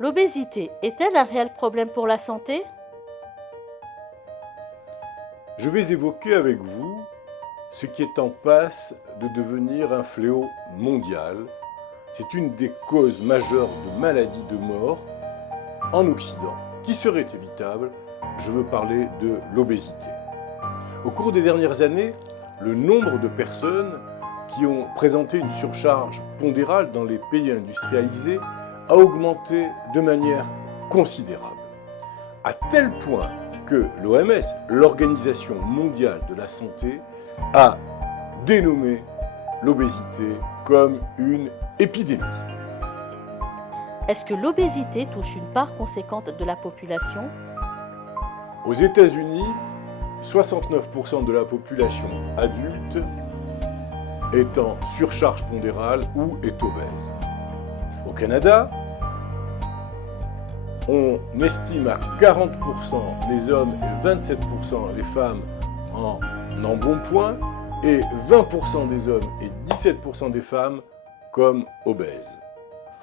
L'obésité est-elle un réel problème pour la santé? Je vais évoquer avec vous ce qui est en passe de devenir un fléau mondial. C'est une des causes majeures de maladies de mort en Occident qui serait évitable. Je veux parler de l'obésité. Au cours des dernières années, le nombre de personnes qui ont présenté une surcharge pondérale dans les pays industrialisés a augmenté de manière considérable, à tel point que l'OMS, l'Organisation mondiale de la santé, a dénommé l'obésité comme une épidémie. Est-ce que l'obésité touche une part conséquente de la population? Aux États-Unis, 69% de la population adulte est en surcharge pondérale ou est obèse. Au Canada, on estime à 40% les hommes et 27% les femmes en embonpoint et 20% des hommes et 17% des femmes comme obèses.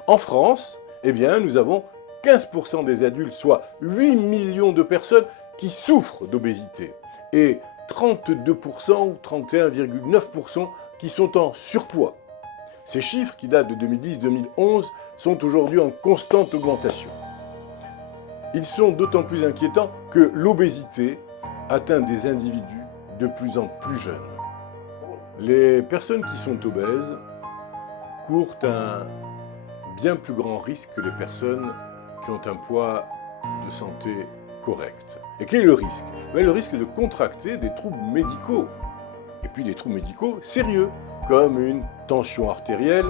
En France, nous avons 15% des adultes, soit 8 millions de personnes qui souffrent d'obésité et 32% ou 31,9% qui sont en surpoids. Ces chiffres, qui datent de 2010-2011, sont aujourd'hui en constante augmentation. Ils sont d'autant plus inquiétants que l'obésité atteint des individus de plus en plus jeunes. Les personnes qui sont obèses courent un bien plus grand risque que les personnes qui ont un poids de santé correct. Et quel est le risque? Le risque de contracter des troubles médicaux. Et puis des troubles médicaux sérieux, comme une tension artérielle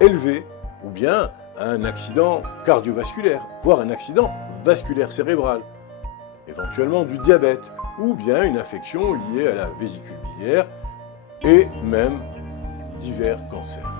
élevée, ou bien un accident cardiovasculaire, voire un accident vasculaire cérébral, éventuellement du diabète, ou bien une affection liée à la vésicule biliaire, et même divers cancers.